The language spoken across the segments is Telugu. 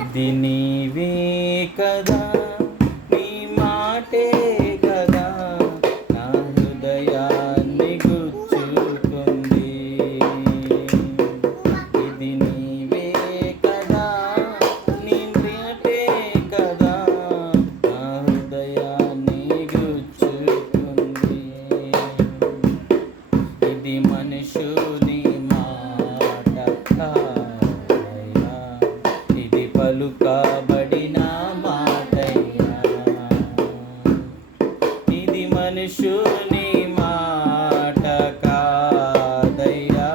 ఇది నీవే కదా, నీ మాటే కదా నా హృదయాన్ని గుచ్చుకుంది. ఇది నీవే కదా, నీ మాటే కదా నా హృదయాన్ని గుచ్చుకుంది. ఇది మనుషుని మాట కాదయ్యా, ఇది పలుకబడిన మాటయ్యా. ఇది మనుషుని మాట కాదయ్యా,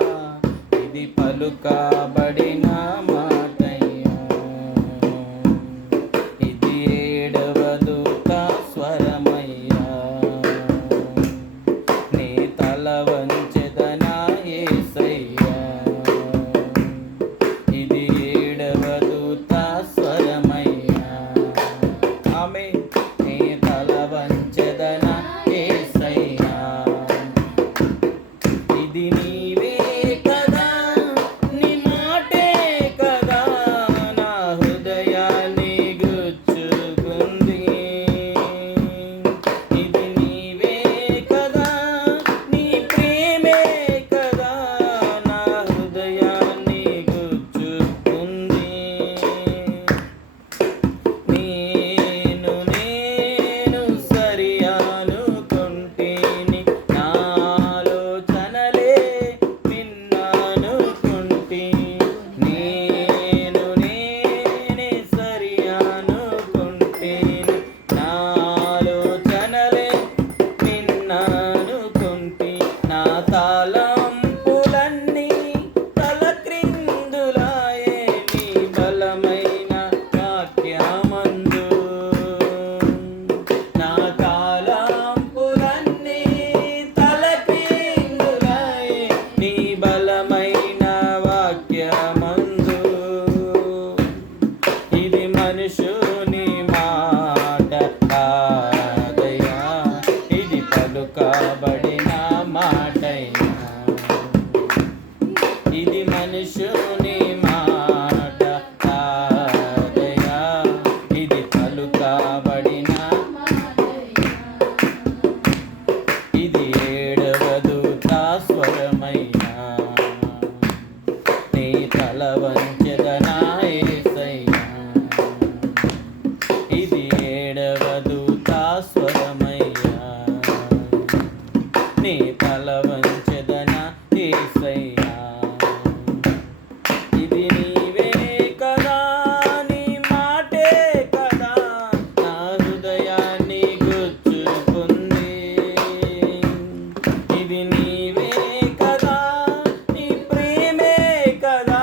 ఇది పలుకబడిన మాటయ్యా. ఇది ఏడవ దూత స్వరమయ్యా, నీ తల వంచెదనా యేసయ్యా. ఇది ఏడవ దూత స్వరమయ్యా, ఆమేన్. నీ తల వంచెదనా యేసయ్యా. ఇది నీవే కదా, నీ మాటే కదా నా హృదయాన్ని గుచ్చుకుంది. ఇది నీవే కదా, నీ ప్రేమే కదా నా హృదయాన్ని గుచ్చుకుంది. నేను సరి అనుకుంటిని, నాలోచనలే నిన్ననుకుంటి. నేనే సరి అనుకుంటిని, నాలోచనలే నిన్ననుకుంటి. నా తలంపులన్నీ తలక్రిందులాయే నీ బలమైన వాక్యమందు. నా తలంపులన్నీ తలక్రిందులాయే నీ బలమైన వాక్యమందు. ఇది మనుషుని మాట కాదయ్యా, ఇది పలుకబడిన మాటయ్యా. ఇది మనుషుని మాట కాదయ్యా, ఇది పలుకబడిన. ఇది ఏడవ దూత స్వరమయ్యా, నీ తల వంచెదనా యేసయ్యా. ఇది ఏడవ దూత స్వరమయ్యా, నీ తల వంచెదనా యేసయ్యా. ఇది నీవే కదా, నీ మాటే కదా నా హృదయాన్ని గుచ్చుకుంది. ఇది నీవే కదా, నీ ప్రేమే కదా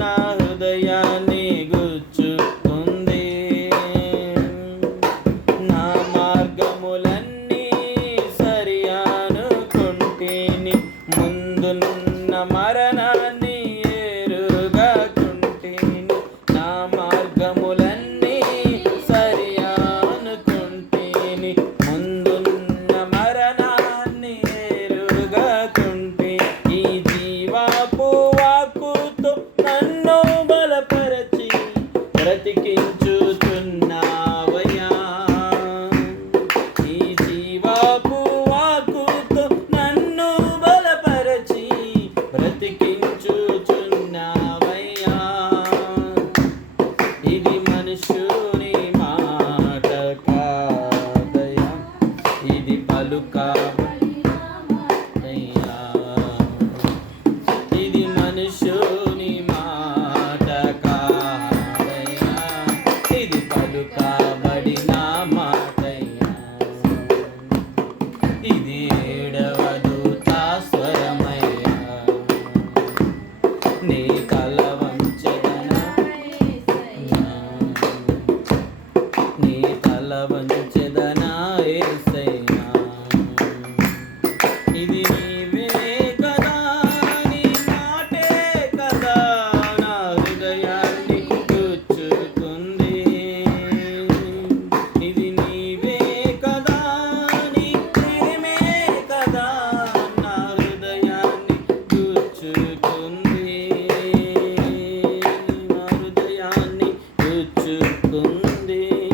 నా హృదయాన్ని గుచ్చుకుంది. నా మార్గములన్నీ సరి అనుకుంటిని, ముందున్న మరణాన్ని ఎరుగకుంటిని. నా మార్గములన్నీ సరి అనుకుంటిని, ముందున్న మరణాన్ని ఎరుగకుంటి. ఈ జీవపు వాక్కుతో నన్ను బలపరచి బ్రతికించుచున్నావయ్యా. ఈ జీవపు వాక్కుతో నన్ను బలపరచి బ్రతికించుచున్నావయ్యా. ఇది మనుషుని మాట కాదయ్యా, ఇది పలుకబడిన. ఇది మనుషుని మాట కాదయ్యా, ఇది పలుకబడిన మాటయ్యా. ఇది ఏడవ దూత స్వరమయ్యా, నీ తల వంచెదనా, నీ తల వంచెదనా యేసయ్యా. ఇది నీవే కదా, నీ మాటే కదా నా హృదయాన్ని గుచ్చుకుంది. ఇది నీవే కదా, నీ ప్రేమే కదా నా హృదయాన్ని గుచ్చుకుంది. బ్రతుకుంది